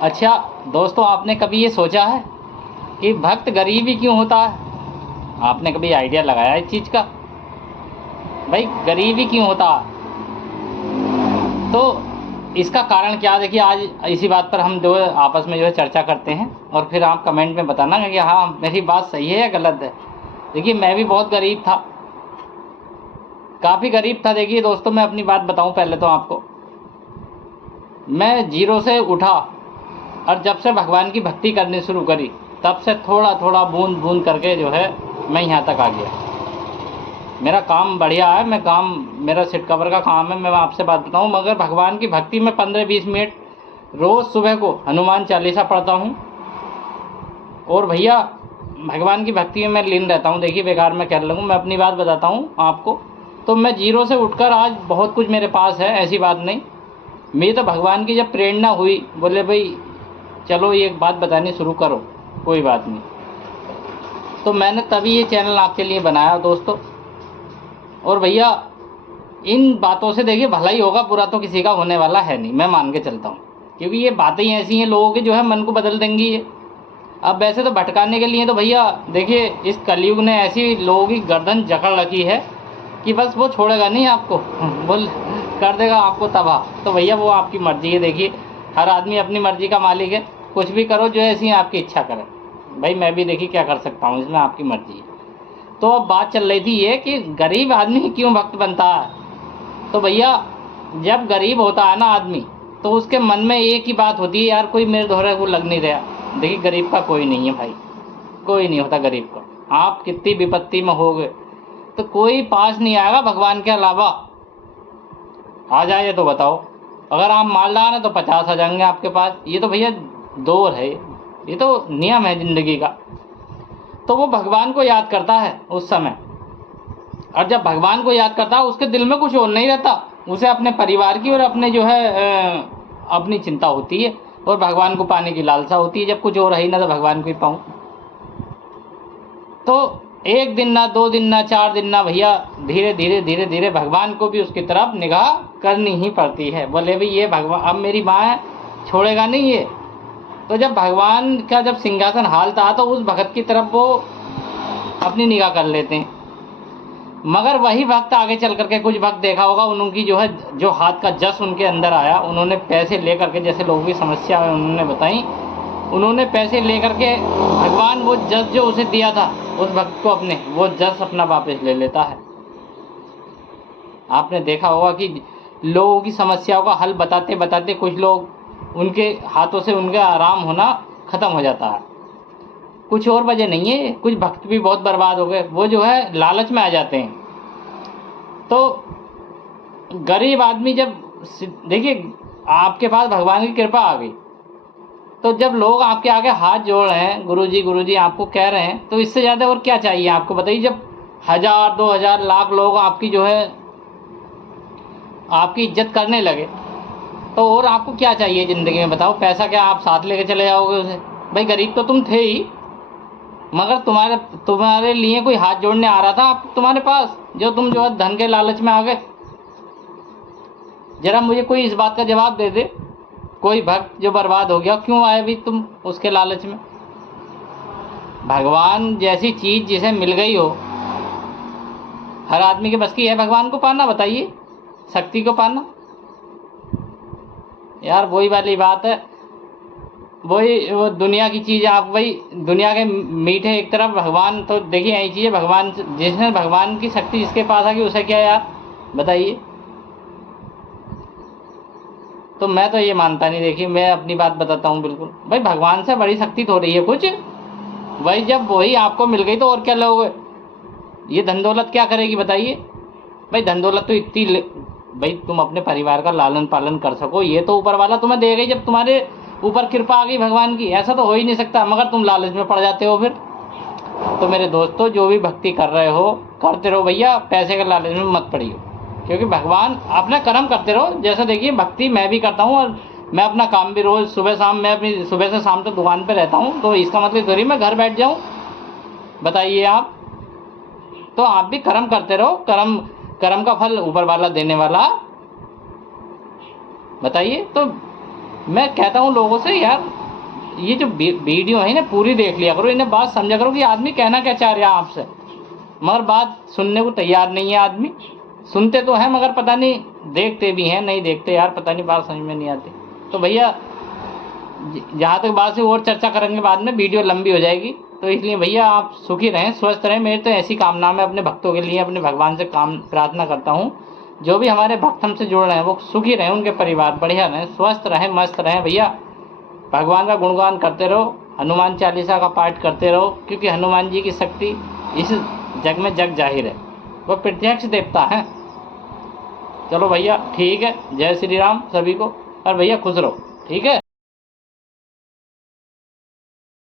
अच्छा दोस्तों, आपने कभी ये सोचा है कि भक्त गरीब ही क्यों होता है? आपने कभी आइडिया लगाया इस चीज़ का? भाई गरीब ही क्यों होता है? तो इसका कारण क्या? देखिए, आज इसी बात पर हम जो है आपस में जो है चर्चा करते हैं, और फिर आप कमेंट में बताना कि हाँ मेरी बात सही है या गलत है। देखिए, मैं भी बहुत गरीब था, काफ़ी गरीब था। देखिए दोस्तों, मैं अपनी बात बताऊं पहले तो आपको, मैं जीरो से उठा, और जब से भगवान की भक्ति करनी शुरू करी तब से थोड़ा थोड़ा बूंद बूंद करके जो है मैं यहाँ तक आ गया। मेरा काम बढ़िया है, मैं काम, मेरा सीट कवर का काम है, मैं आपसे बात बताऊँ। मगर भगवान की भक्ति में 15-20 मिनट रोज़ सुबह को हनुमान चालीसा पढ़ता हूँ, और भैया भगवान की भक्ति में मैं लीन रहता हूँ। देखिए, बेकार मैं कह लगूँ, मैं अपनी बात बताता हूँ आपको। तो मैं जीरो से उठकर आज बहुत कुछ मेरे पास है, ऐसी बात नहीं। मेरी तो भगवान की जब प्रेरणा हुई, बोले भाई चलो ये एक बात बतानी शुरू करो, कोई बात नहीं, तो मैंने तभी ये चैनल आपके लिए बनाया दोस्तों। और भैया इन बातों से देखिए भला ही होगा, बुरा तो किसी का होने वाला है नहीं, मैं मान के चलता हूँ। क्योंकि ये बातें ही ऐसी हैं, लोगों के जो है मन को बदल देंगी ये। अब वैसे तो भटकाने के लिए तो भैया देखिए, इस कलयुग ने ऐसी लोगों की गर्दन जकड़ रखी है कि बस वो छोड़ेगा नहीं आपको, बोल कर देगा आपको तबाह। तो भैया वो आपकी मर्ज़ी है। देखिए, हर आदमी अपनी मर्ज़ी का मालिक है, कुछ भी करो जो ऐसी आपकी इच्छा करे। भाई मैं भी देखिए क्या कर सकता हूँ, इसमें आपकी मर्ज़ी है। तो अब बात चल रही थी ये कि गरीब आदमी क्यों भक्त बनता है। तो भैया जब गरीब होता है ना आदमी, तो उसके मन में एक ही बात होती है, यार कोई मेरे दोहरे को लग नहीं रहा। देखिए, गरीब का कोई नहीं है भाई, कोई नहीं होता गरीब का। आप कितनी विपत्ति में हो गए तो कोई पास नहीं आएगा भगवान के अलावा। आ जाए तो बताओ, अगर आप मालदार हैं तो 50 आ जाएंगे आपके पास। ये तो भैया दौर है, ये तो नियम है ज़िंदगी का। तो वो भगवान को याद करता है उस समय, और जब भगवान को याद करता है उसके दिल में कुछ और नहीं रहता, उसे अपने परिवार की और अपने जो है अपनी चिंता होती है, और भगवान को पाने की लालसा होती है। जब कुछ और है ही ना तो भगवान को ही पाऊँ। तो एक दिन ना, 2 दिन ना, 4 दिन ना, भैया धीरे धीरे धीरे धीरे भगवान को भी उसकी तरफ निगाह करनी ही पड़ती है। बोले भाई ये भगवान अब मेरी माँ है, छोड़ेगा नहीं ये। तो जब भगवान का जब सिंहासन हालता है तो उस भगत की तरफ वो अपनी निगाह कर लेते हैं। मगर वही भक्त आगे चल करके, कुछ भक्त देखा होगा उनकी जो है, जो हाथ का जस उनके अंदर आया, उन्होंने पैसे ले करके, जैसे लोगों की समस्या है उन्होंने बताई, उन्होंने पैसे ले करके भगवान वो जस जो उसे दिया था उस भक्त को अपने, वो जस अपना वापस ले लेता है। आपने देखा होगा कि लोगों की समस्याओं का हल बताते बताते कुछ लोग उनके हाथों से उनका आराम होना ख़त्म हो जाता है। कुछ और वजह नहीं है, कुछ भक्त भी बहुत बर्बाद हो गए, वो जो है लालच में आ जाते हैं। तो गरीब आदमी जब, देखिए आपके पास भगवान की कृपा आ गई, तो जब लोग आपके आगे हाथ जोड़ रहे हैं, गुरुजी आपको कह रहे हैं, तो इससे ज़्यादा और क्या चाहिए आपको? बताइए, जब 1000, 2000, लाख लोग आपकी जो है आपकी इज्जत करने लगे, तो और आपको क्या चाहिए ज़िंदगी में? बताओ, पैसा क्या आप साथ लेके चले जाओगे उसे? भाई गरीब तो तुम थे ही, मगर तुम्हारे लिए कोई हाथ जोड़ने आ रहा था आप तुम्हारे पास, जो तुम जो है धन के लालच में आ गए? जरा मुझे कोई इस बात का जवाब दे दे। कोई भक्त जो बर्बाद हो गया, क्यों आए भी तुम उसके लालच में? भगवान जैसी चीज़ जिसे मिल गई हो, हर आदमी के बस की है भगवान को पाना? बताइए, शक्ति को पाना। यार वही वाली बात है, वही वो दुनिया की चीज़। आप वही दुनिया के मीठे एक तरफ, भगवान तो देखिए यही चीज़ है। भगवान, जिसने भगवान की शक्ति जिसके पास आ गई उसे क्या यार, बताइए। तो मैं तो ये मानता नहीं। देखिए, मैं अपनी बात बताता हूँ बिल्कुल, भाई भगवान से बड़ी शक्ति तो हो रही है कुछ। भाई जब वही आपको मिल गई तो और क्या लोगे? ये धन दौलत क्या करेगी बताइए? भाई धन दौलत तो इतनी, भाई तुम अपने परिवार का लालन पालन कर सको ये तो ऊपर वाला तुम्हें देगा ही, जब तुम्हारे ऊपर कृपा आ गई भगवान की। ऐसा तो हो ही नहीं सकता, मगर तुम लालच में पड़ जाते हो फिर। तो मेरे दोस्तों, जो भी भक्ति कर रहे हो करते रहो भैया, पैसे के लालच में मत पड़िए, क्योंकि भगवान अपना कर्म करते रहो। जैसा देखिए, भक्ति मैं भी करता हूँ, और मैं अपना काम भी रोज़ सुबह शाम, मैं अपनी सुबह से शाम तक दुकान पर रहता हूँ, तो इसका मतलब थोड़ी मैं घर बैठ जाऊँ, बताइए आप। तो आप भी कर्म करते रहो, कर्म का फल ऊपर वाला देने वाला, बताइए। तो मैं कहता हूँ लोगों से, यार ये जो वीडियो है ना पूरी देख लिया करो, इन्हें बात समझा करो कि आदमी कहना क्या चाह रहा है आपसे, मगर बात सुनने को तैयार नहीं है आदमी। सुनते तो हैं मगर पता नहीं देखते भी हैं नहीं देखते, यार पता नहीं बात समझ में नहीं आती। तो भैया जहाँ तक बात से और चर्चा करेंगे बाद में, वीडियो लंबी हो जाएगी। तो इसलिए भैया आप सुखी रहें, स्वस्थ रहें। मेरी तो ऐसी कामना मैं अपने भक्तों के लिए अपने भगवान से प्रार्थना करता हूँ। जो भी हमारे भक्त हमसे जुड़ रहे हैं वो सुखी रहें, उनके परिवार बढ़िया रहें, स्वस्थ रहें, मस्त रहें। भैया भगवान का गुणगान करते रहो, हनुमान चालीसा का पाठ करते रहो, क्योंकि हनुमान जी की शक्ति इस जग में जग जाहिर है, वो प्रत्यक्ष देवता हैं। चलो भैया ठीक है, जय श्री राम सभी को, और भैया खुश रहो, ठीक है।